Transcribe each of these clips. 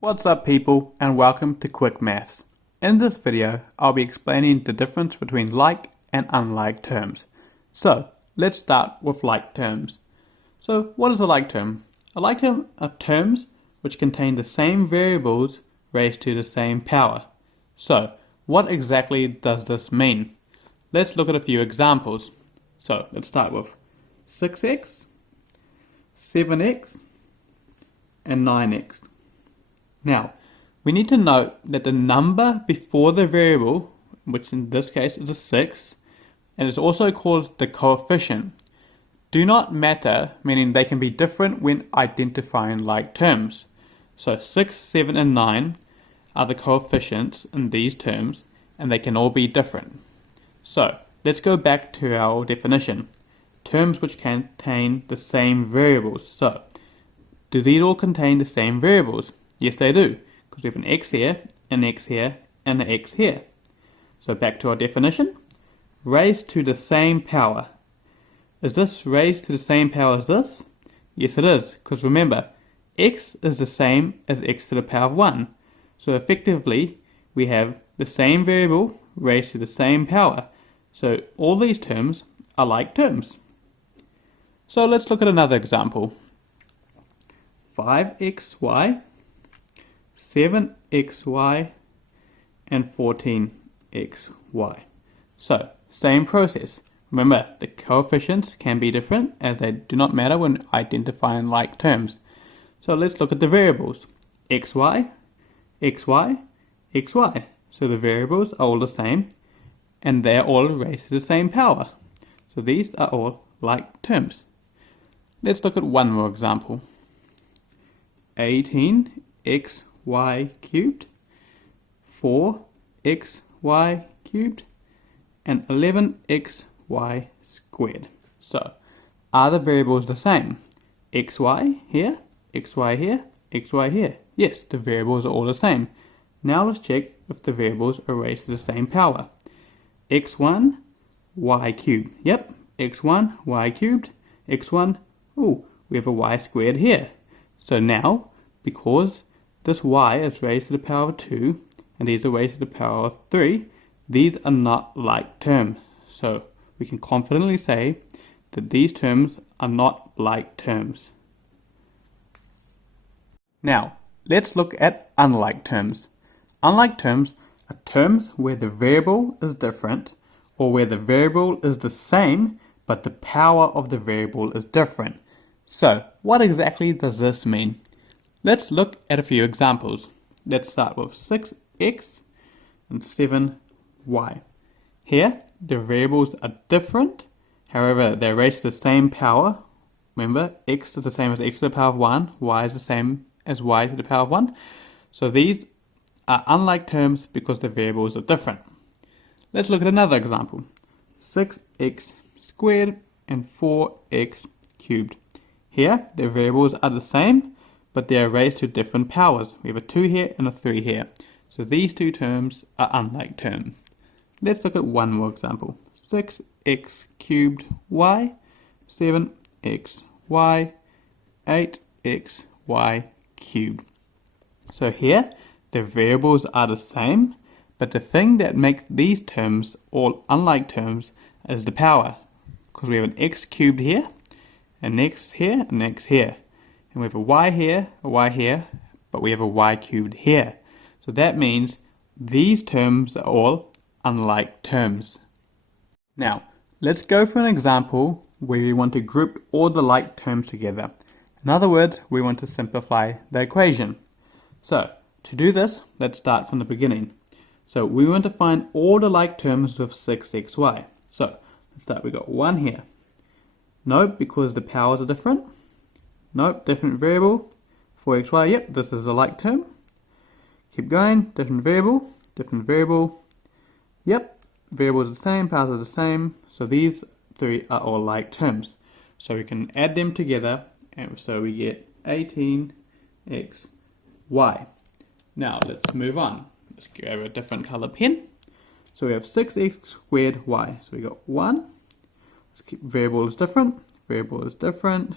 What's up people, and welcome to Quick Maths. In this video I'll be explaining the difference between like and unlike terms. So let's start with like terms. So what is a like term? A like term are terms which contain the same variables raised to the same power. So what exactly does this mean? Let's look at a few examples. So let's start with 6x, 7x and 9x. Now, we need to note that the number before the variable, which in this case is a 6, and it's also called the coefficient, do not matter, meaning they can be different when identifying like terms. So 6, 7, and 9 are the coefficients in these terms, and they can all be different. So, let's go back to our definition. Terms which contain the same variables. So, do these all contain the same variables? Yes, they do, because we have an x here, an x here, and an x here. So back to our definition. Raised to the same power. Is this raised to the same power as this? Yes, it is, because remember, x is the same as x to the power of 1. So effectively, we have the same variable raised to the same power. So all these terms are like terms. So let's look at another example. 5xy, 7xy and 14xy. So, same process. Remember, the coefficients can be different as they do not matter when identifying like terms. So let's look at the variables. xy, xy, xy. So the variables are all the same and they are all raised to the same power. So these are all like terms. Let's look at one more example. 18xy cubed, 4xy cubed, and 11xy squared. So, are the variables the same? xy here, xy here, xy here. Yes, the variables are all the same. Now let's check if the variables are raised to the same power. x1, y cubed. Yep, x1, y cubed, x1, we have a y squared here. So now, because this y is raised to the power of 2, and these are raised to the power of 3, these are not like terms. So we can confidently say that these terms are not like terms. Now, let's look at unlike terms. Unlike terms are terms where the variable is different, or where the variable is the same, but the power of the variable is different. So, what exactly does this mean? Let's look at a few examples. Let's start with 6x and 7y. Here, the variables are different, however, they're raised to the same power. Remember, x is the same as x to the power of 1, y is the same as y to the power of 1. So these are unlike terms because the variables are different. Let's look at another example. 6x squared and 4x cubed. Here, the variables are the same, but they are raised to different powers. We have a 2 here and a 3 here. So these two terms are unlike terms. Let's look at one more example. 6x cubed y, 7xy, 8xy cubed. So here, the variables are the same, but the thing that makes these terms all unlike terms is the power. Because we have an x cubed here, an x here, an x here. And we have a y here, but we have a y cubed here. So that means these terms are all unlike terms. Now, let's go for an example where we want to group all the like terms together. In other words, we want to simplify the equation. So, to do this, let's start from the beginning. So, we want to find all the like terms with 6xy. So, let's start. We got 1 here. Nope, because the powers are different. Nope, different variable. 4xy, yep, this is a like term. Keep going, different variable. Yep, variables are the same, powers are the same. So these three are all like terms. So we can add them together, and so we get 18xy. Now let's move on. Let's grab a different color pen. So we have 6x squared y. So we got 1. Let's keep variable is different, variable is different,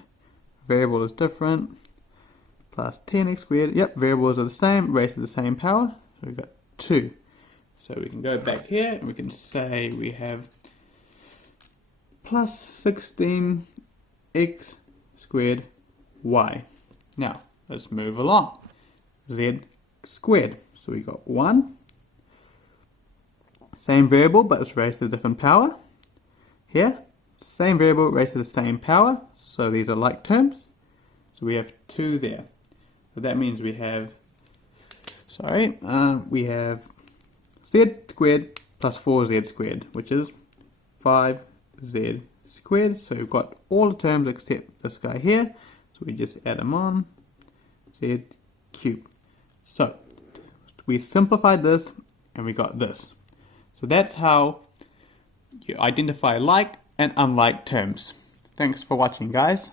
variable is different. plus 10x squared. Yep, variables are the same, raised to the same power. So we've got 2. So we can go back here and we can say we have plus 16x squared y. Now, let's move along. Z squared. So we got 1. Same variable, but it's raised to a different power. Here, same variable raised to the same power. So these are like terms. So we have 2 there. So that means we have, we have z squared plus 4z squared, which is 5z squared. So we've got all the terms except this guy here. So we just add them on, z cubed. So we simplified this and we got this. So that's how you identify like and unlike terms. Thanks for watching, guys.